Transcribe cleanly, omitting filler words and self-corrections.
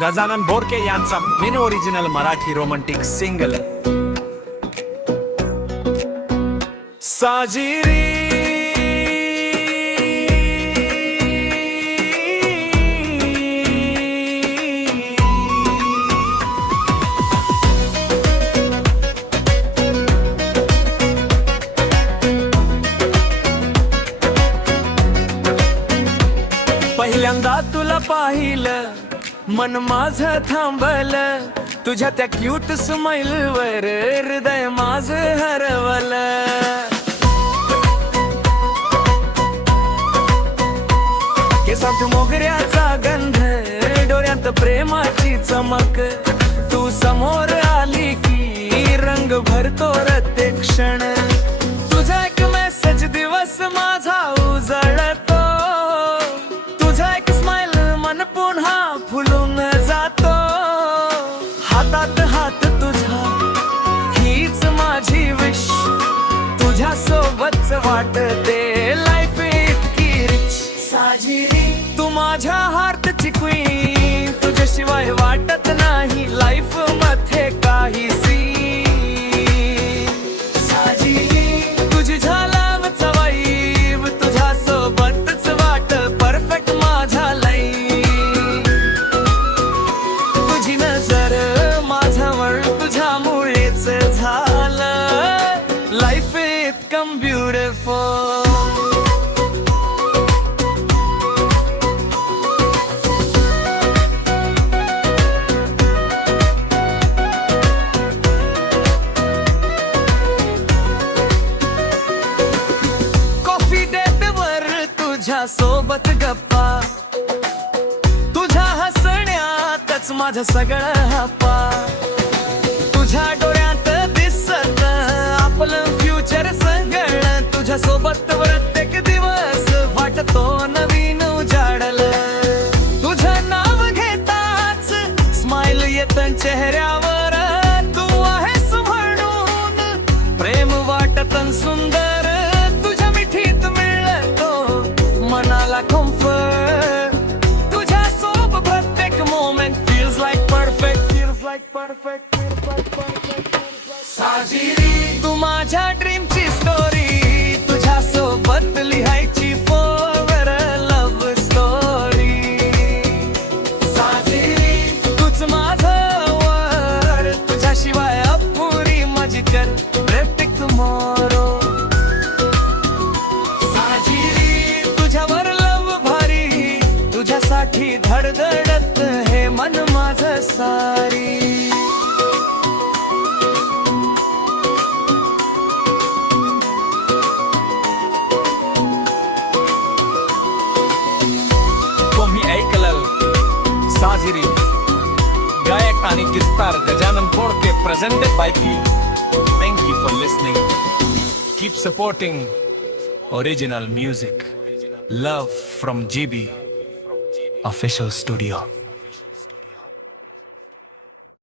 गजानन बोरके यांचा mini original Marathi romantic single साजिरी पहिल्यांदा तुला पाहिलं मन माझं थांबलं तुझ्या त्या क्यूट स्माइल वर हृदय माझं हरवलं केसात मोगऱ्याचा गंध डोळ्यात प्रेमाची चमक तू समोर आली की रंग भरतो प्रत्येक क्षण तुझा एक मेसेज दिवस माझा उजळतो तुझा एक स्माइल मन पुन्हा फुलून जातो हातात हात तुझा हीच माझी विश तुझ्या सोबतच वाटते लाईफ इतकी रिच साजिरी तू माझ्या हार्टची क्वीन तुझ्याशिवाय वाटत नाही लाईफ मध्ये काही साजिरी तुझी झालावच वाईब तुझ्या सोबतच वाट परफेक्ट माझा लाईफ तुझी नजर माझ्यावर तुझ्यामुळेच झालं लाईफ इतकं ब्युटिफुल सोबत गप्पा तुझ्या हसण्यातच माझं सगळं हप्पा तुझ्या डोळ्यात दिसत आपलं फ्युचर सगळं तुझ्या सोबत प्रत्येक दिवस वाटतो नवीन उजाडलं तुझं नाव घेताच स्माइल येत चेहऱ्यावर तू आहेस म्हणून प्रेम वाटत सुंदर मनाला comfort तुझ्या सोबत प्रत्येक मोमेंट feels like perfect साजिरी तू माझ्या ड्रीमची स्टोरी तुझ्या सोबत लिहायची for लव्ह स्टोरी साजिरी तूच माझं वर तुझ्याशिवाय अपुरी माझी कर प्रत्येक tomorrow तुझ्यासाठी धडधडत हे मन माझं सारी तुम्ही ऐकलं साजिरी गायक आणि गीतकार Gajanan Borke presented by P thank you for listening keep supporting original music love from GB Official Studio.